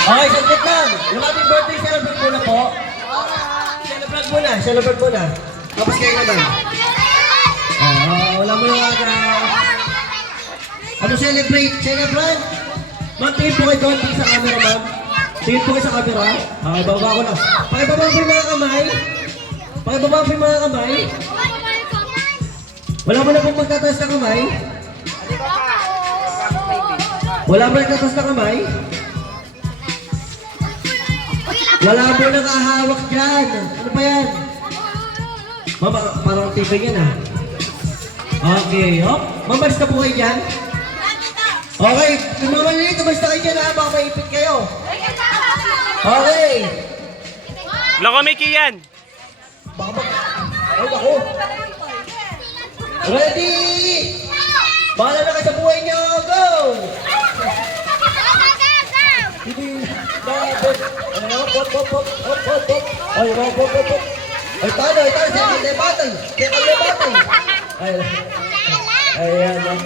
Okay, saglit lang. Yung ating birthday celebrate muna po. Celebrate muna. Tapos kayo naman. Wala mo lang agad. Ano celebrate? Celebrate? Ma'am, tingin po kayo doon, tingin sa camera, ma'am. Tingin po kayo sa camera. Okay, baba ko na. Pakibaba po yung mga kamay. Pakibaba po yung mga kamay. Wala mo na pong magtataas na kamay. Wala mo nagtataas na kamay. Wala mo nakahawak dyan. Ano ba yan? Mama, parang tibay yan ah. Okay, hop. Mamalis na po kayo dyan. Okay, kung mamalili, tumalis na kayo dyan ha. Baka maipit kayo. Okay. Loko Mickey yan. Baka mag... Ay, ako. Ready? Bahala na kayo sa buhay niyo. Go! Hindi. Bakit? Hop. Ay, hop. Ay, talo. Second battle. Ay, ayan.